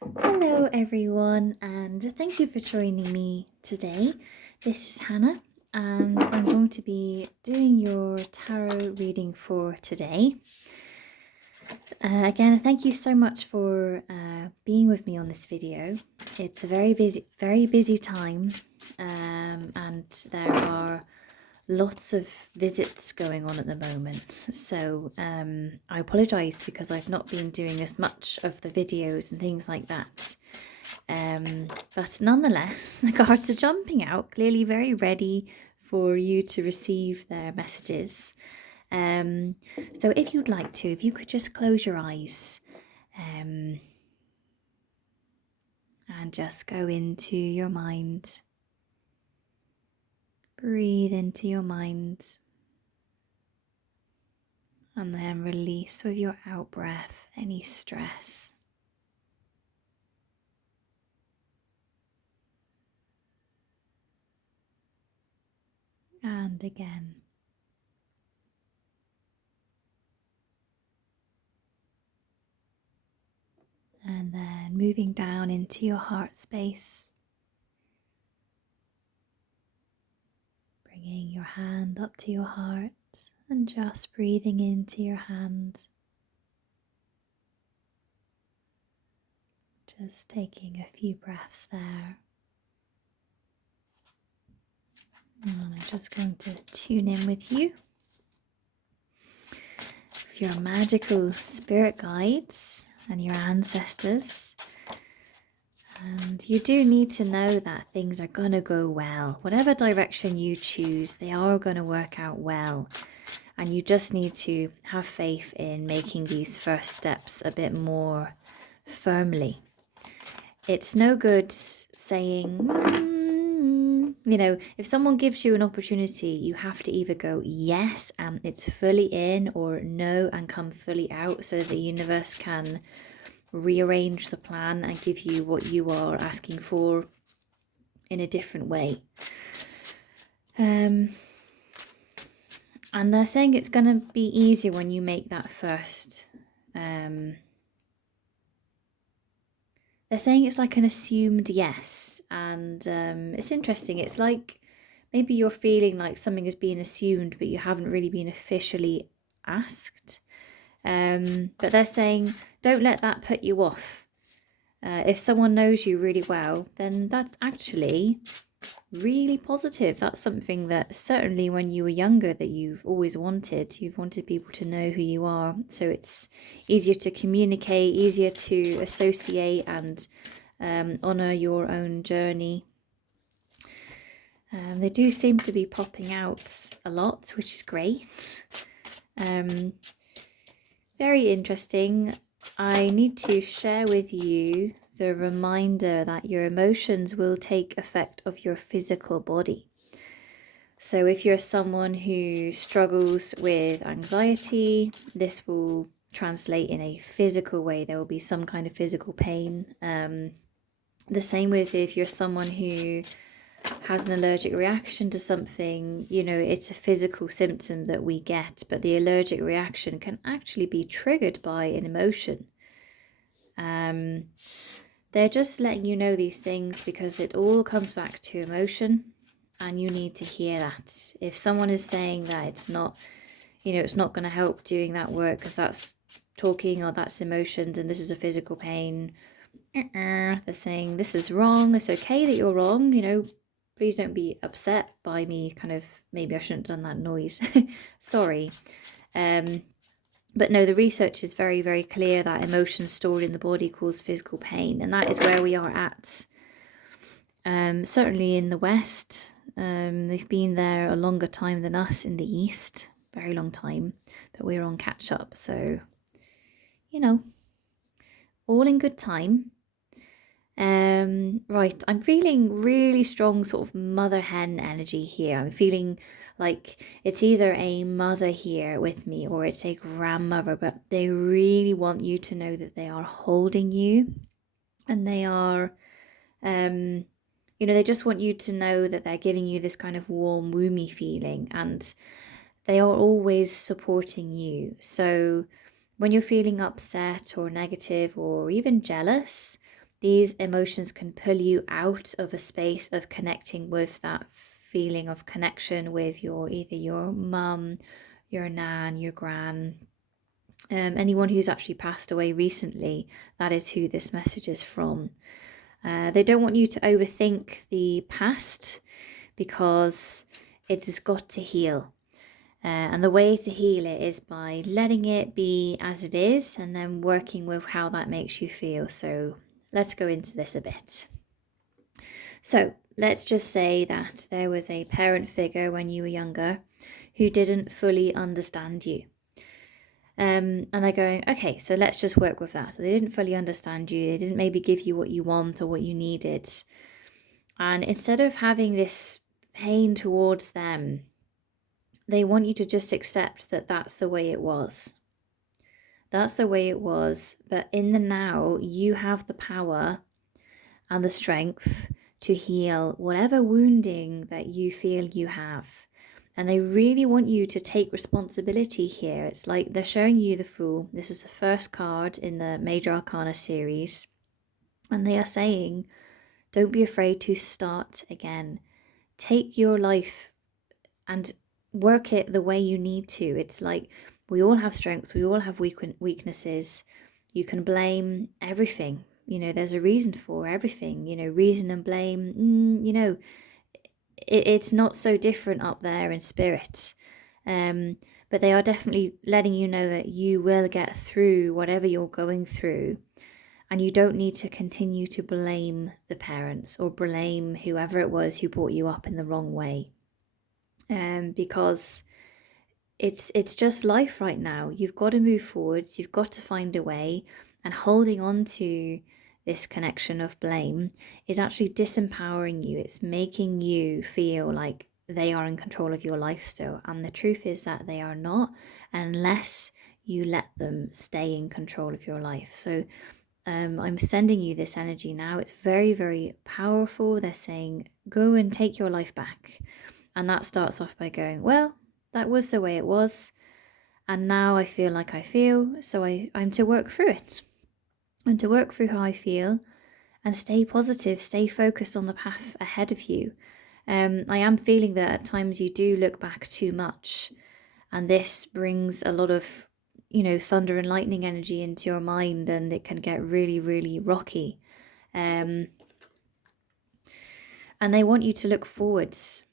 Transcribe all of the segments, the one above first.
Hello everyone, and thank you for joining me today. This is Hannah, and I'm going to be doing your tarot reading for today. Again, thank you so much for being with me on this video. It's a very busy time, and there are lots of visits going on at the moment, so I apologize because I've not been doing as much of the videos and things like that, but nonetheless the cards are jumping out, clearly very ready for you to receive their messages. So if you'd like to, if you could just close your eyes and just go into your mind. Breathe into your mind and then release with your out breath any stress. And again. And then moving down into your heart space. Bringing your hand up to your heart and just breathing into your hand. Just taking a few breaths there. And I'm just going to tune in with you. With your magical spirit guides and your ancestors. And you do need to know that things are going to go well. Whatever direction you choose, they are going to work out well. And you just need to have faith in making these first steps a bit more firmly. It's no good saying, if someone gives you an opportunity, you have to either go yes and it's fully in, or no and come fully out, so the universe can rearrange the plan and give you what you are asking for in a different way. And they're saying it's going to be easier when you make that first. They're saying it's like an assumed yes, and it's interesting. It's like maybe you're feeling like something is being assumed, but you haven't really been officially asked. But they're saying don't let that put you off. If someone knows you really well, then that's actually really positive. That's something that certainly when you were younger that you've always wanted. You've wanted people to know who you are. So it's easier to communicate, easier to associate and honour your own journey. They do seem to be popping out a lot, which is great. Very interesting. I need to share with you the reminder that your emotions will take effect of your physical body. So if you're someone who struggles with anxiety, this will translate in a physical way. There will be some kind of physical pain. The same with if you're someone who has an allergic reaction to something, it's a physical symptom that we get, but the allergic reaction can actually be triggered by an emotion. They're just letting you know these things because it all comes back to emotion, and you need to hear that. If someone is saying that it's not going to help doing that work because that's talking or that's emotions and this is a physical pain, they're saying this is wrong. It's okay that you're wrong, please don't be upset by me maybe I shouldn't have done that noise. Sorry. But no, the research is very, very clear that emotions stored in the body cause physical pain, and that is where we are at. Certainly in the West, they've been there a longer time than us in the East, very long time, but we're on catch up. So, all in good time. Right, I'm feeling really strong sort of mother hen energy here. I'm feeling like it's either a mother here with me or it's a grandmother, but they really want you to know that they are holding you, and they are, they just want you to know that they're giving you this kind of warm, woomy feeling, and they are always supporting you. So when you're feeling upset or negative or even jealous, these emotions can pull you out of a space of connecting with that feeling of connection with either your mum, your nan, your gran, anyone who's actually passed away recently. That is who this message is from. They don't want you to overthink the past because it has got to heal. And the way to heal it is by letting it be as it is and then working with how that makes you feel. So let's go into this a bit. So let's just say that there was a parent figure when you were younger who didn't fully understand you. And they're going, okay, so let's just work with that. So they didn't fully understand you. They didn't maybe give you what you want or what you needed. And instead of having this pain towards them, they want you to just accept that that's the way it was. That's the way it was. But in the now, you have the power and the strength to heal whatever wounding that you feel you have. And they really want you to take responsibility here. It's like they're showing you the Fool. This is the first card in the Major Arcana series. And they are saying, don't be afraid to start again. Take your life and work it the way you need to. It's like we all have strengths, we all have weaknesses. You can blame everything. There's a reason for everything. Reason and blame, it's not so different up there in spirit. But they are definitely letting you know that you will get through whatever you're going through. And you don't need to continue to blame the parents or blame whoever it was who brought you up in the wrong way. Because it's just life right now. You've got to move forwards. You've got to find a way. And holding on to this connection of blame is actually disempowering you. It's making you feel like they are in control of your life still. And the truth is that they are not, unless you let them stay in control of your life. So I'm sending you this energy now. It's very, very powerful. They're saying, go and take your life back. And that starts off by going, well, that was the way it was. And now I feel like I feel. So I'm to work through it. I'm to work through how I feel and stay positive, stay focused on the path ahead of you. I am feeling that at times you do look back too much. And this brings a lot of thunder and lightning energy into your mind, and it can get really, really rocky. And they want you to look forwards.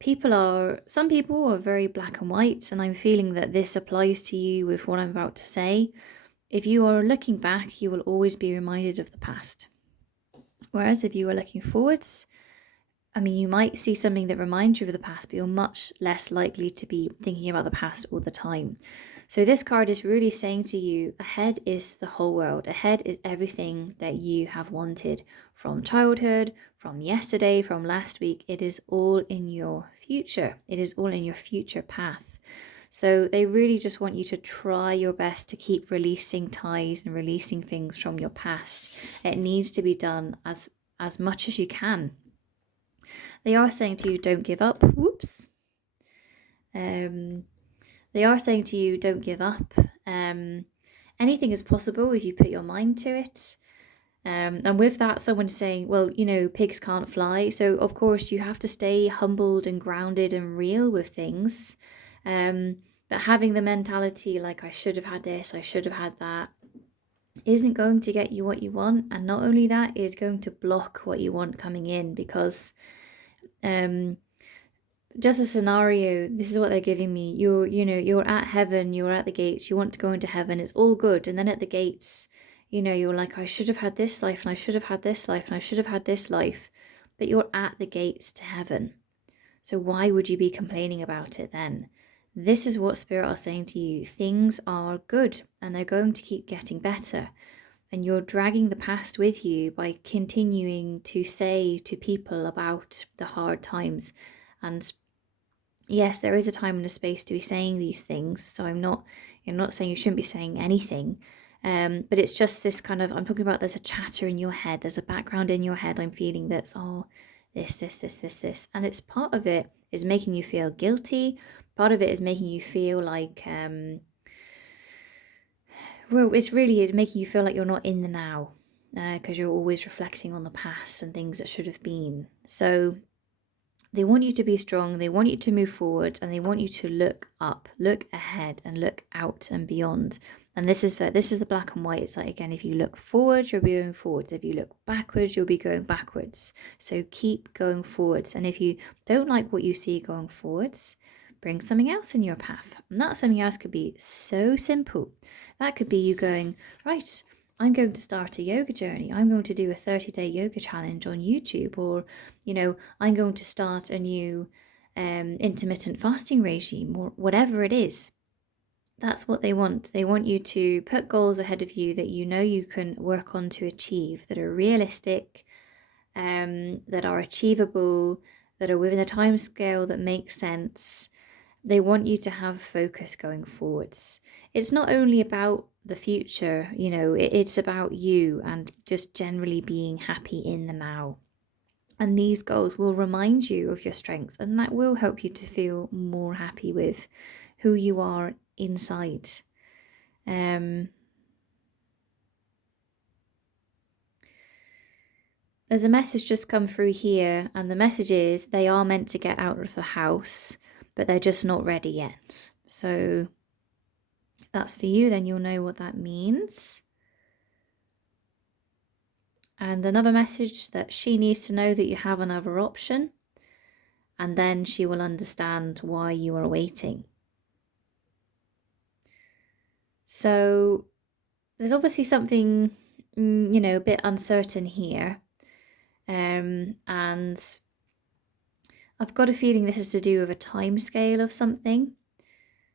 Some people are very black and white, and I'm feeling that this applies to you with what I'm about to say. If you are looking back, you will always be reminded of the past. Whereas if you are looking forwards, you might see something that reminds you of the past, but you're much less likely to be thinking about the past all the time. So this card is really saying to you, ahead is the whole world. Ahead is everything that you have wanted from childhood, from yesterday, from last week. It is all in your future. It is all in your future path. So they really just want you to try your best to keep releasing ties and releasing things from your past. It needs to be done as much as you can. They are saying to you, don't give up. Whoops. They are saying to you, don't give up. Anything is possible if you put your mind to it. And with that, someone's saying, well, pigs can't fly. So, of course, you have to stay humbled and grounded and real with things. But having the mentality like, I should have had this, I should have had that, isn't going to get you what you want. And not only that, is going to block what you want coming in, because just a scenario, this is what they're giving me. You're at heaven, you're at the gates, you want to go into heaven, it's all good. And then at the gates, you're like, I should have had this life, and I should have had this life, and I should have had this life. But you're at the gates to heaven. So why would you be complaining about it then? This is what Spirit are saying to you. Things are good, and they're going to keep getting better. And you're dragging the past with you by continuing to say to people about the hard times. And yes, there is a time and a space to be saying these things. So I'm not saying you shouldn't be saying anything. But it's just this kind of, I'm talking about, there's a chatter in your head. There's a background in your head. I'm feeling that's, this. And it's part of it is making you feel guilty. Part of it is making you feel like, it's really making you feel like you're not in the now. because you're always reflecting on the past and things that should have been. So they want you to be strong, they want you to move forward, and they want you to look up, look ahead, and look out and beyond. And this is the black and white. It's like, again, if you look forward, you'll be going forwards. If you look backwards, you'll be going backwards. So keep going forwards. And if you don't like what you see going forwards, bring something else in your path. And that something else could be so simple. That could be you going, right, I'm going to start a yoga journey. I'm going to do a 30-day yoga challenge on YouTube, or, I'm going to start a new intermittent fasting regime, or whatever it is. That's what they want. They want you to put goals ahead of you that you can work on to achieve, that are realistic, that are achievable, that are within a time scale that makes sense. They want you to have focus going forwards. It's not only about the future, it's about you and just generally being happy in the now. And these goals will remind you of your strengths, and that will help you to feel more happy with who you are inside. There's a message just come through here, and the message is they are meant to get out of the house, but they're just not ready yet. So that's for you, then you'll know what that means. And another message that she needs to know that you have another option, and then she will understand why you are waiting. So there's obviously something, a bit uncertain here. And I've got a feeling this is to do with a time scale of something.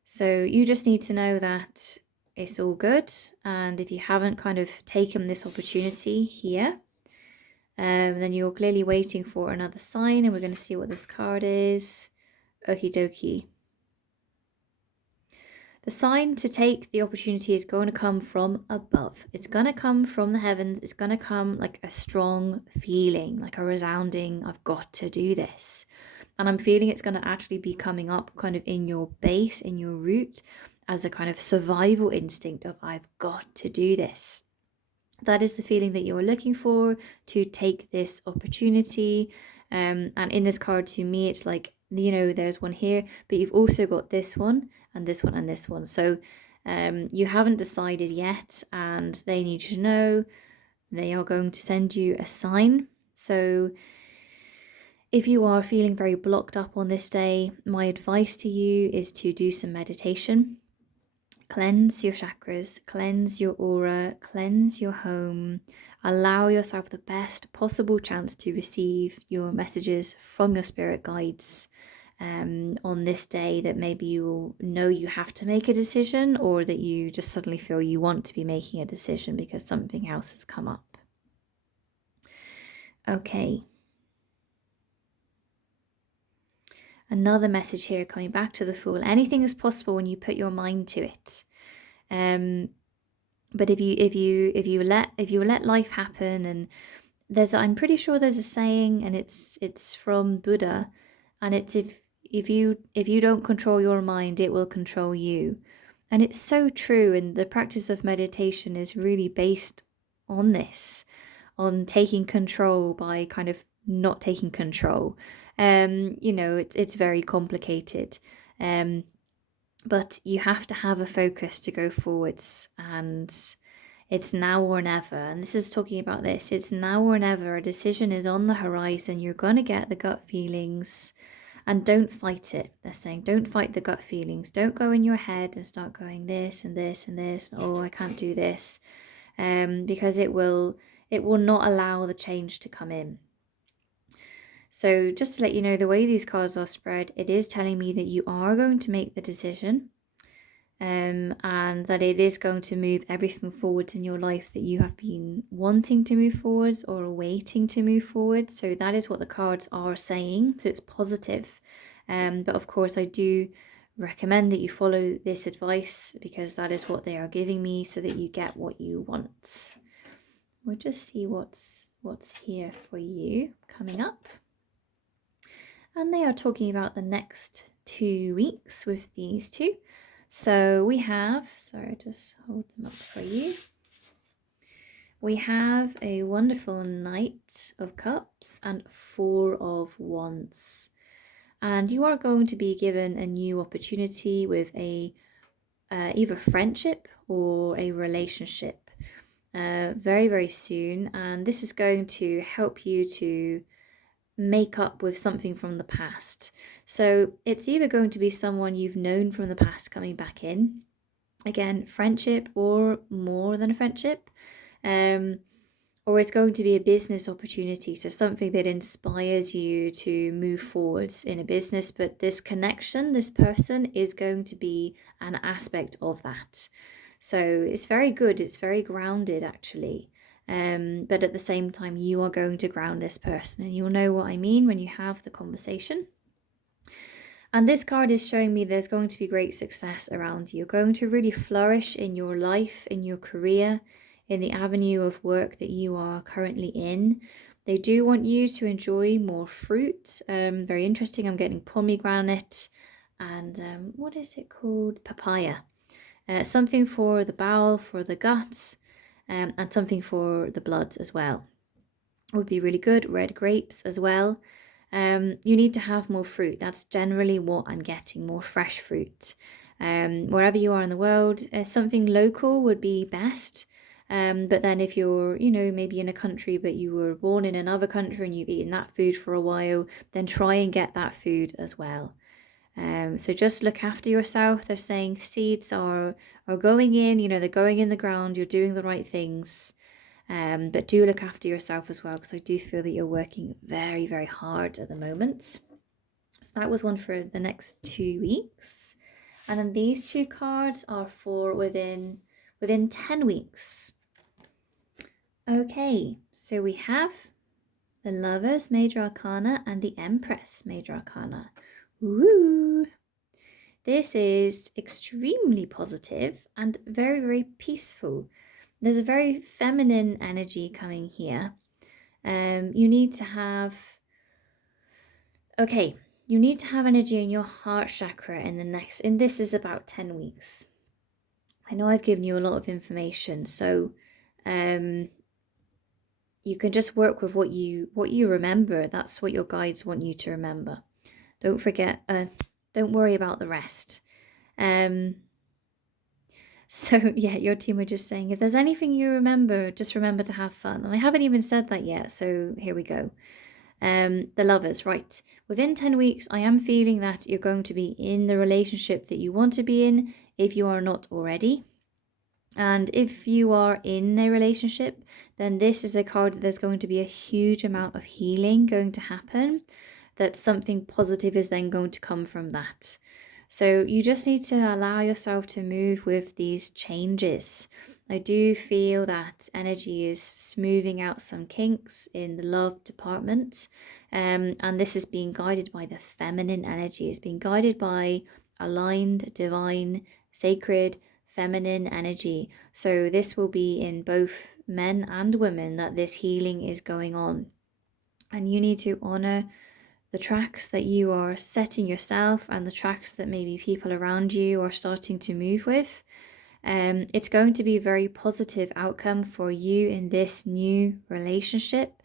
So you just need to know that it's all good. And if you haven't kind of taken this opportunity here, then you're clearly waiting for another sign, and we're going to see what this card is. Okie dokie. The sign to take the opportunity is going to come from above. It's going to come from the heavens. It's going to come like a strong feeling, like a resounding, I've got to do this. And I'm feeling it's going to actually be coming up kind of in your base, in your root, as a kind of survival instinct of I've got to do this. That is the feeling that you're looking for to take this opportunity. And in this card, to me, it's like, there's one here, but you've also got this one and this one and this one. So you haven't decided yet, and they need to know. They are going to send you a sign. So if you are feeling very blocked up on this day, my advice to you is to do some meditation. Cleanse your chakras, cleanse your aura, cleanse your home. Allow yourself the best possible chance to receive your messages from your spirit guides on this day, that maybe you will know you have to make a decision, or that you just suddenly feel you want to be making a decision because something else has come up. Okay. Another message here coming back to the Fool. Anything is possible when you put your mind to it. But if you let life happen, and I'm pretty sure there's a saying, and it's from Buddha, and it's if you don't control your mind, it will control you. And it's so true, and the practice of meditation is really based on this, on taking control by kind of not taking control. It's very complicated. But you have to have a focus to go forwards, and it's now or never. And this is talking about this. It's now or never. A decision is on the horizon. You're going to get the gut feelings, and don't fight it. They're saying don't fight the gut feelings. Don't go in your head and start going this and this and this. Oh, I can't do this. Because it will not allow the change to come in. So just to let you know, the way these cards are spread, it is telling me that you are going to make the decision, and that it is going to move everything forwards in your life that you have been wanting to move forwards or waiting to move forward. So that is what the cards are saying. So it's positive. But of course, I do recommend that you follow this advice, because that is what they are giving me, so that you get what you want. We'll just see what's here for you coming up. And they are talking about the next 2 weeks with these two. So we have, sorry, just hold them up for you. We have a wonderful Knight of Cups and Four of Wands. And you are going to be given a new opportunity with a either friendship or a relationship very, very soon. And this is going to help you to make up with something from the past. So it's either going to be someone you've known from the past coming back in, again, friendship or more than a friendship, or it's going to be a business opportunity, so something that inspires you to move forwards in a business. But this connection, this person is going to be an aspect of that. So it's very good, it's very grounded actually. But at the same time, you are going to ground this person, and you'll know what I mean when you have the conversation. And this card is showing me there's going to be great success around you. You're going to really flourish in your life, in your career, in the avenue of work that you are currently in. They do want you to enjoy more fruit. Very interesting. I'm getting pomegranate and what is it called? Papaya. Something for the bowel, for the guts, and something for the blood as well. Would be really good. Red grapes as well. You need to have more fruit. That's generally what I'm getting, more fresh fruit. Wherever you are in the world, something local would be best. But then if you're, maybe in a country, but you were born in another country and you've eaten that food for a while, then try and get that food as well. So just look after yourself. They're saying seeds are going in, they're going in the ground. You're doing the right things. But do look after yourself as well, because I do feel that you're working very, very hard at the moment. So that was one for the next 2 weeks. And then these two cards are for within 10 weeks. Okay, so we have the Lovers Major Arcana and the Empress Major Arcana. Woo! This is extremely positive and very, very peaceful. There's a very feminine energy coming here. You need to have energy in your heart chakra in this is about 10 weeks. I know I've given you a lot of information, so you can just work with what you remember. That's what your guides want you to remember. Don't forget, don't worry about the rest. So yeah, your team were just saying, if there's anything you remember, just remember to have fun. And I haven't even said that yet, so here we go. The Lovers, right. Within 10 weeks, I am feeling that you're going to be in the relationship that you want to be in, if you are not already. And if you are in a relationship, then this is a card that there's going to be a huge amount of healing going to happen, that something positive is then going to come from that. So you just need to allow yourself to move with these changes. I do feel that energy is smoothing out some kinks in the love department. And this is being guided by the feminine energy. It's being guided by aligned, divine, sacred, feminine energy. So this will be in both men and women that this healing is going on. And you need to honor the tracks that you are setting yourself and the tracks that maybe people around you are starting to move with. It's going to be a very positive outcome for you in this new relationship.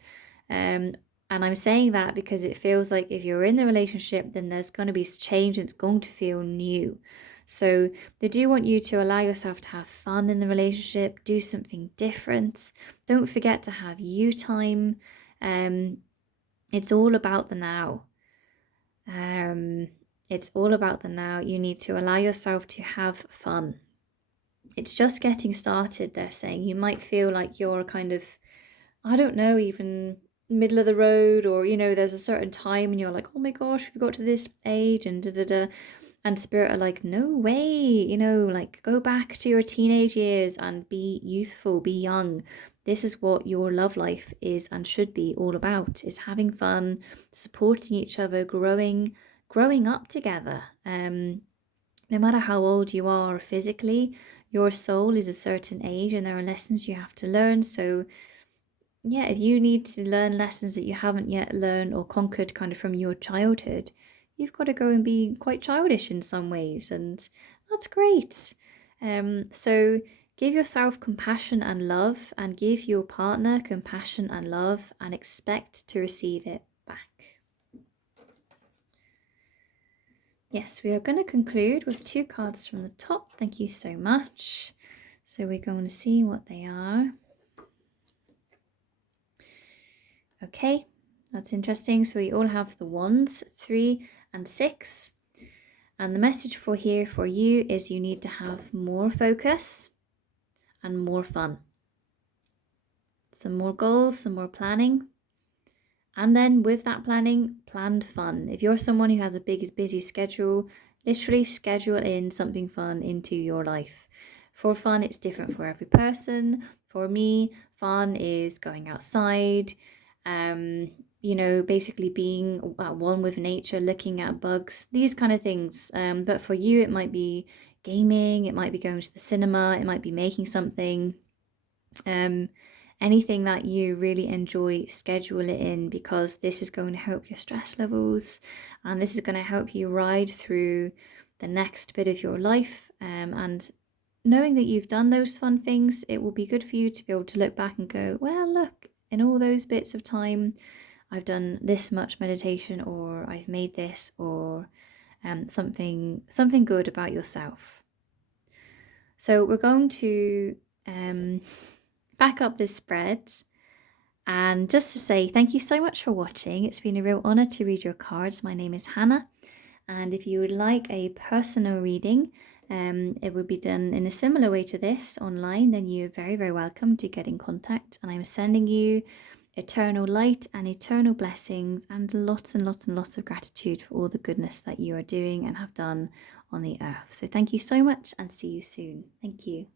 And I'm saying that because it feels like if you're in the relationship, then there's going to be change and it's going to feel new. So they do want you to allow yourself to have fun in the relationship, do something different. Don't forget to have you time. It's all about the now. It's all about the now. You need to allow yourself to have fun. It's just getting started, they're saying. You might feel like you're kind of, I don't know, even middle of the road, or, there's a certain time and you're like, oh my gosh, we've got to this age and da-da-da. And Spirit are like, no way, like go back to your teenage years and be youthful, be young. This is what your love life is and should be all about, is having fun, supporting each other, growing up together. No matter how old you are physically, your soul is a certain age and there are lessons you have to learn. So yeah, if you need to learn lessons that you haven't yet learned or conquered kind of from your childhood, you've got to go and be quite childish in some ways, and that's great. So Give yourself compassion and love, and give your partner compassion and love, and expect to receive it back. Yes, we are going to conclude with 2 cards from the top. Thank you so much. So we're going to see what they are. Okay, that's interesting. So we all have the wands, 3 and 6. And the message for here for you is you need to have more focus and more fun. Some more goals, some more planning. And then with that planning, planned fun. If you're someone who has a busy schedule, literally schedule in something fun into your life. For fun, it's different for every person. For me, fun is going outside, basically being at one with nature, looking at bugs, these kind of things. But for you, it might be gaming, it might be going to the cinema, it might be making something. Anything that you really enjoy, schedule it in, because this is going to help your stress levels, and this is going to help you ride through the next bit of your life. And knowing that you've done those fun things, it will be good for you to be able to look back and go, well, look, in all those bits of time, I've done this much meditation, or I've made this, or something good about yourself. So we're going to back up this spread, and just to say thank you so much for watching. It's been a real honor to read your cards. My name is Hannah, and if you would like a personal reading, it would be done in a similar way to this online, then you're very, very welcome to get in contact. And I'm sending you eternal light and eternal blessings, and lots and lots and lots of gratitude for all the goodness that you are doing and have done on the earth. So thank you so much, and see you soon. Thank you.